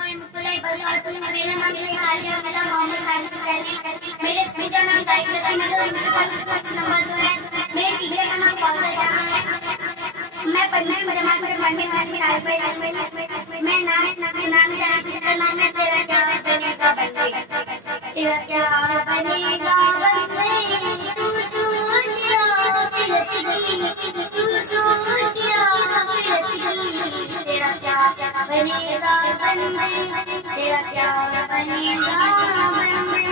मेरा नाम आलिया मिला मोहम्मद हाशिम सैनी। मेरे पिता नाम तारिक रहीम है। नंबर 2 है। मेरे टीचर का नाम कौसर जहां है। मैं 5वीं जमात में पढ़ने वाली हूं। मैं नाम सुनाने जा रही हूँ। नाम है तेरा क्या बनेगा बंदे, तेरा क्या बनेगा बंदे, तू सोचिया फिरती, तू सोचिया फिरती, तेरा क्या बनेगा बंदे, तेरा क्या बनेगा बंदे।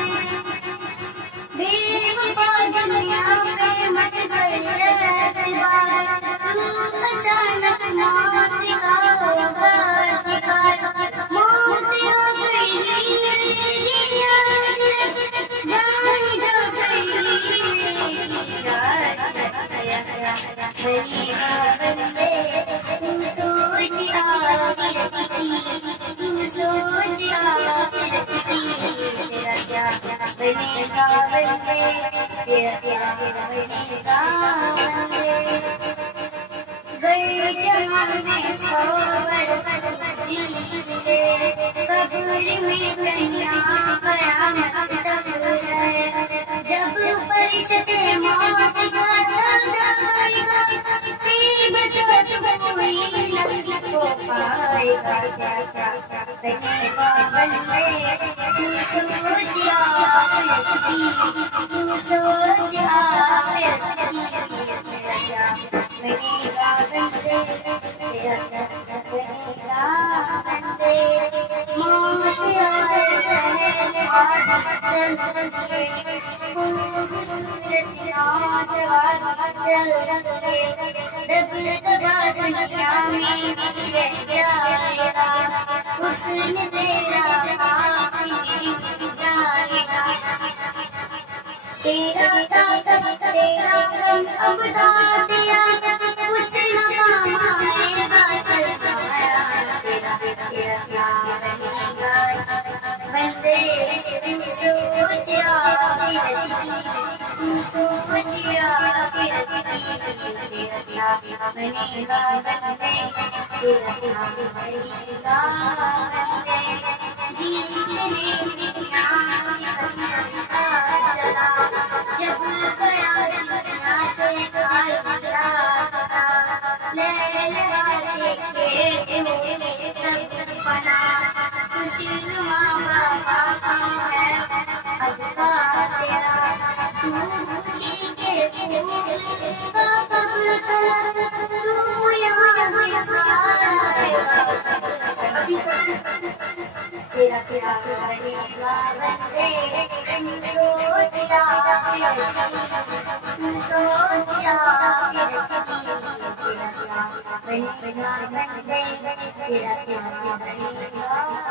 बेवफा दुनिया पे मत कर एतबार, तू अचानक मौत का होगा शिकार। मौत आ गई जान जा गई यार, बनेगा बंदे, तू सोचिया फिरती, तू सोचिया फिरती, तेरा क्या बनेगा बंदे, तेरा क्या बनेगा बंदे। गर जमाने 100 वर्ष जी ले, कब्र में कन्या कयामत तक है। जब फरिश्ते मौत का चल जाएगा, फिर बचा कोई नहीं को पाएगा। बनेगा बंदे, तू सोचिया फिरती, तू सोचिया फिरती, तेरा क्या बनेगा बंदे, तेरा क्या बनेगा बंदे। मौत आए पहले चल के, खूबसूरत नौजवान चल के, दबले दबा दुनिया में भी रह जाएगा, हुस्न तेरा बाकी में जाएगा। तेरा ताकत तेरा गम अब तेरा कुछ न काम आएगा सरमाया, तेरा तेरा क्या बनेगा बंदे, तू सोचिया फिरती, तू सोचिया फिरती, तेरा क्या बनेगा बंदे, तेरा क्या बनेगा बंदे। जीतने की आस चला, जब गया दुनिया से हाल गिरा, ले लगा के सब बना, खुशी नुमा बाबा है अब का तेरा, तू खुशी के फूल का कब तक, तू यहाँ तेरा क्या बनेगा बंदे, तू सोचिया फिरती, तू सोचिया फिरती, तेरा क्या बनेगा बंदे, तेरा क्या बनेगा।